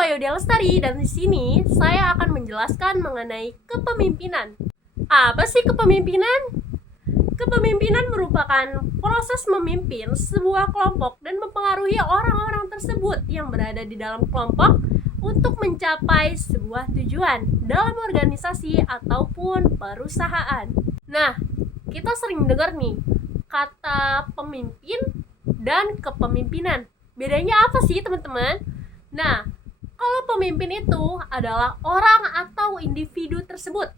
aku Ayodya Lestari dan di sini saya akan menjelaskan mengenai kepemimpinan. Apa sih kepemimpinan? Kepemimpinan merupakan proses memimpin sebuah kelompok dan mempengaruhi orang-orang tersebut yang berada di dalam kelompok untuk mencapai sebuah tujuan dalam organisasi ataupun perusahaan. Nah, kita sering dengar nih kata pemimpin dan kepemimpinan. Bedanya apa sih, teman-teman? Nah, kalau pemimpin itu adalah orang atau individu tersebut.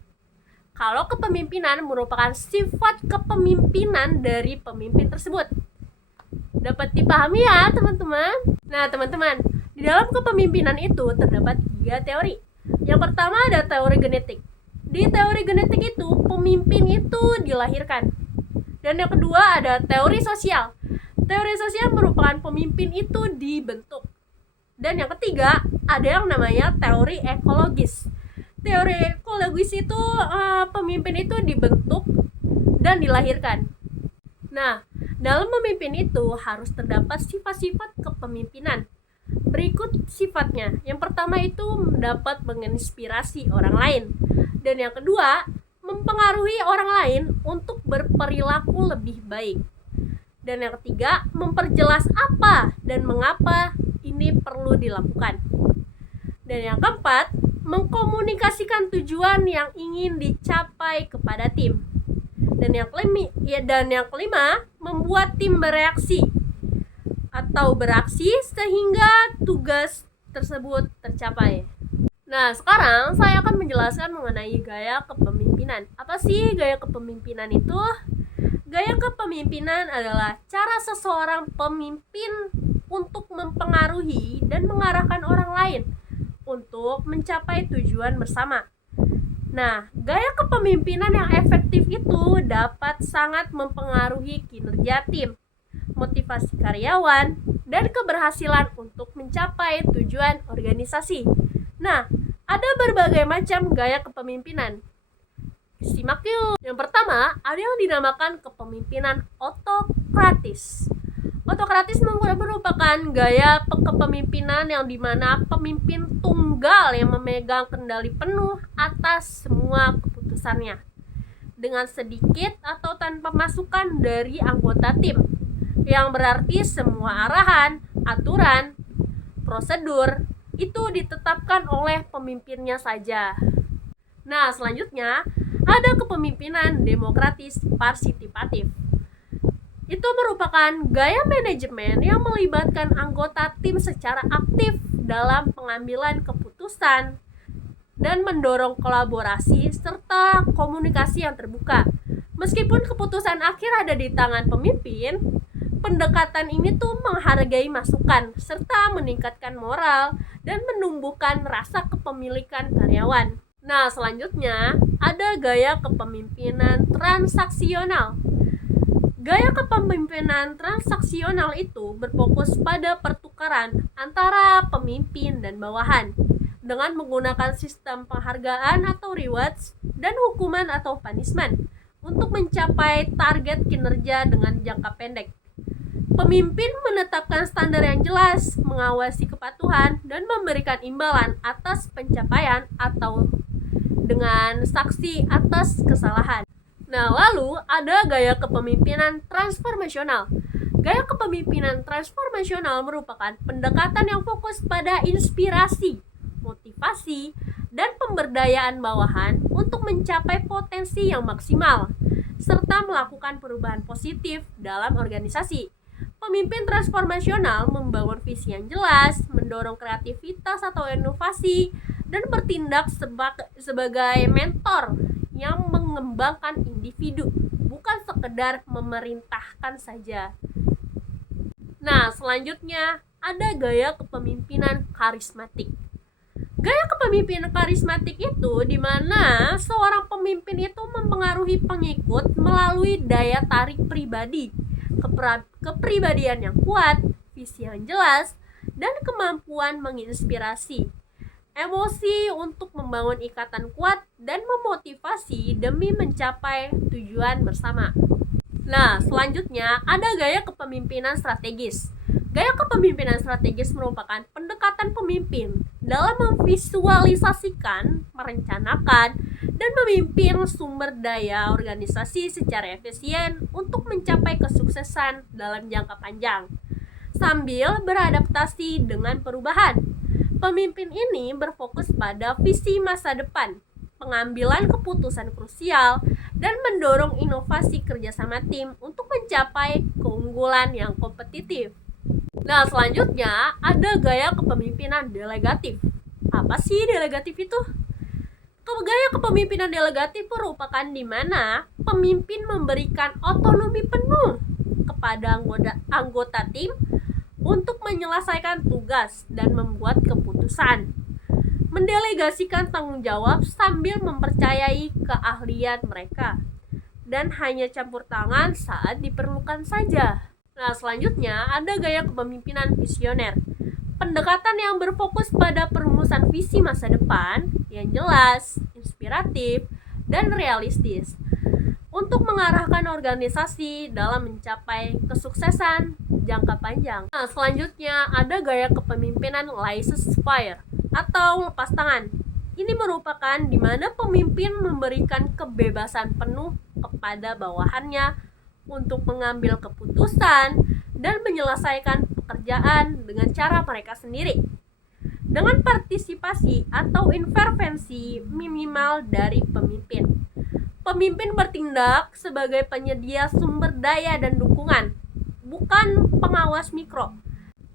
Kalau kepemimpinan merupakan sifat kepemimpinan dari pemimpin tersebut. Dapat dipahami ya, teman-teman? Nah, teman-teman, di dalam kepemimpinan itu terdapat 3 teori. Yang pertama ada teori genetik. Di teori genetik itu, pemimpin itu dilahirkan. Dan yang kedua ada teori sosial. Teori sosial merupakan pemimpin itu dibentuk. Dan yang ketiga, ada yang namanya teori ekologis. Teori ekologis itu pemimpin itu dibentuk dan dilahirkan. Nah, dalam memimpin itu harus terdapat sifat-sifat kepemimpinan. Berikut sifatnya. Yang pertama itu dapat menginspirasi orang lain. Dan yang kedua, mempengaruhi orang lain untuk berperilaku lebih baik. Dan yang ketiga, memperjelas apa dan mengapa ini perlu dilakukan. Dan yang keempat, mengkomunikasikan tujuan yang ingin dicapai kepada tim. Dan yang kelima, membuat tim bereaksi atau beraksi sehingga tugas tersebut tercapai. Nah, sekarang saya akan menjelaskan mengenai gaya kepemimpinan. Apa sih gaya kepemimpinan itu? Gaya kepemimpinan adalah cara seseorang pemimpin untuk mempengaruhi dan mengarahkan orang lain untuk mencapai tujuan bersama. Nah, gaya kepemimpinan yang efektif itu dapat sangat mempengaruhi kinerja tim, motivasi karyawan, dan keberhasilan untuk mencapai tujuan organisasi. Nah, ada berbagai macam gaya kepemimpinan. Simak yuk. Yang pertama, ada yang dinamakan kepemimpinan otokratis. Otokratis merupakan gaya kepemimpinan yang dimana pemimpin tunggal yang memegang kendali penuh atas semua keputusannya, dengan sedikit atau tanpa masukan dari anggota tim, yang berarti semua arahan, aturan, prosedur itu ditetapkan oleh pemimpinnya saja. Nah, selanjutnya ada kepemimpinan demokratis partisipatif. Itu merupakan gaya manajemen yang melibatkan anggota tim secara aktif dalam pengambilan keputusan dan mendorong kolaborasi serta komunikasi yang terbuka. Meskipun keputusan akhir ada di tangan pemimpin, pendekatan ini tuh menghargai masukan serta meningkatkan moral dan menumbuhkan rasa kepemilikan karyawan. Nah, selanjutnya ada gaya kepemimpinan transaksional. Gaya kepemimpinan transaksional itu berfokus pada pertukaran antara pemimpin dan bawahan dengan menggunakan sistem penghargaan atau rewards dan hukuman atau punishment untuk mencapai target kinerja dengan jangka pendek. Pemimpin menetapkan standar yang jelas, mengawasi kepatuhan, dan memberikan imbalan atas pencapaian atau dengan saksi atas kesalahan. Nah, lalu ada gaya kepemimpinan transformasional. Gaya kepemimpinan transformasional merupakan pendekatan yang fokus pada inspirasi, motivasi, dan pemberdayaan bawahan untuk mencapai potensi yang maksimal, serta melakukan perubahan positif dalam organisasi. Pemimpin transformasional membangun visi yang jelas, mendorong kreativitas atau inovasi, dan bertindak sebagai mentor yang mengembangkan individu, bukan sekedar memerintahkan saja. Nah, selanjutnya ada gaya kepemimpinan karismatik. Gaya kepemimpinan karismatik itu di mana seorang pemimpin itu mempengaruhi pengikut melalui daya tarik pribadi, kepribadian yang kuat, visi yang jelas, dan kemampuan menginspirasi. Emosi untuk membangun ikatan kuat dan memotivasi demi mencapai tujuan bersama. Nah, selanjutnya ada gaya kepemimpinan strategis. Gaya kepemimpinan strategis merupakan pendekatan pemimpin dalam memvisualisasikan, merencanakan, dan memimpin sumber daya organisasi secara efisien untuk mencapai kesuksesan dalam jangka panjang, sambil beradaptasi dengan perubahan. Pemimpin ini berfokus pada visi masa depan, pengambilan keputusan krusial, dan mendorong inovasi kerjasama tim untuk mencapai keunggulan yang kompetitif. Nah, selanjutnya ada gaya kepemimpinan delegatif. Apa sih delegatif itu? Gaya kepemimpinan delegatif merupakan di mana pemimpin memberikan otonomi penuh kepada anggota tim untuk menyelesaikan tugas dan membuat keputusan. Mendelegasikan tanggung jawab sambil mempercayai keahlian mereka dan hanya campur tangan saat diperlukan saja. Nah, selanjutnya ada gaya kepemimpinan visioner. Pendekatan yang berfokus pada perumusan visi masa depan yang jelas, inspiratif, dan realistis untuk mengarahkan organisasi dalam mencapai kesuksesan jangka panjang. Nah, selanjutnya ada gaya kepemimpinan laissez-faire atau lepas tangan. Ini merupakan di mana pemimpin memberikan kebebasan penuh kepada bawahannya untuk mengambil keputusan dan menyelesaikan pekerjaan dengan cara mereka sendiri, dengan partisipasi atau intervensi minimal dari pemimpin. Pemimpin bertindak sebagai penyedia sumber daya dan dukungan, bukan pengawas mikro.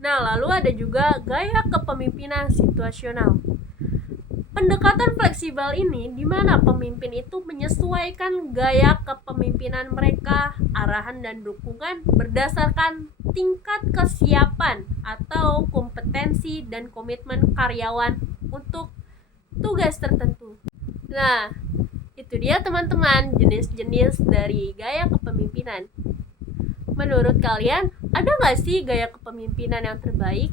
Nah, lalu ada juga gaya kepemimpinan situasional. Pendekatan fleksibel ini di mana pemimpin itu menyesuaikan gaya kepemimpinan mereka, arahan dan dukungan berdasarkan tingkat kesiapan atau kompetensi dan komitmen karyawan untuk tugas tertentu. Nah, itu dia teman-teman jenis-jenis dari gaya kepemimpinan. Menurut kalian, ada nggak sih gaya kepemimpinan yang terbaik?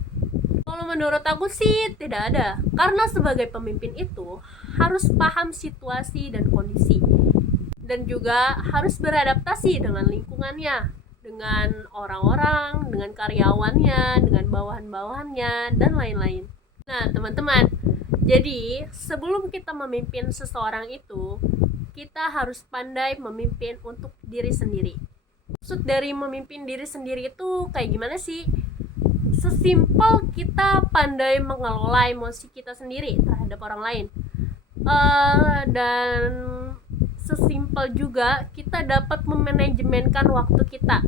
Kalau menurut aku sih tidak ada, karena sebagai pemimpin itu harus paham situasi dan kondisi, dan juga harus beradaptasi dengan lingkungannya, dengan orang-orang, dengan karyawannya, dengan bawahan-bawahannya, dan lain-lain. Nah, teman-teman, jadi sebelum kita memimpin seseorang itu, kita harus pandai memimpin untuk diri sendiri. Maksud dari memimpin diri sendiri itu kayak gimana sih? Sesimpel kita pandai mengelola emosi kita sendiri terhadap orang lain, dan sesimpel juga kita dapat memanajemenkan waktu kita.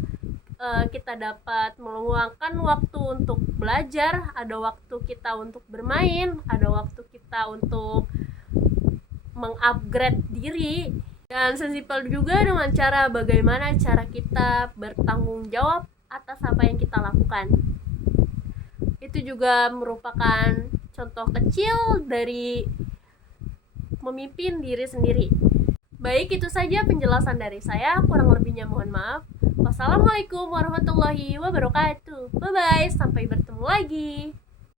Kita dapat meluangkan waktu untuk belajar, ada waktu kita untuk bermain, ada waktu kita untuk mengupgrade diri, dan sesimpel juga dengan cara bagaimana cara kita bertanggung jawab atas apa yang kita lakukan. Itu juga merupakan contoh kecil dari memimpin diri sendiri. Baik, itu saja penjelasan dari saya. Kurang lebihnya mohon maaf. Wassalamualaikum warahmatullahi wabarakatuh. Bye-bye, sampai bertemu lagi.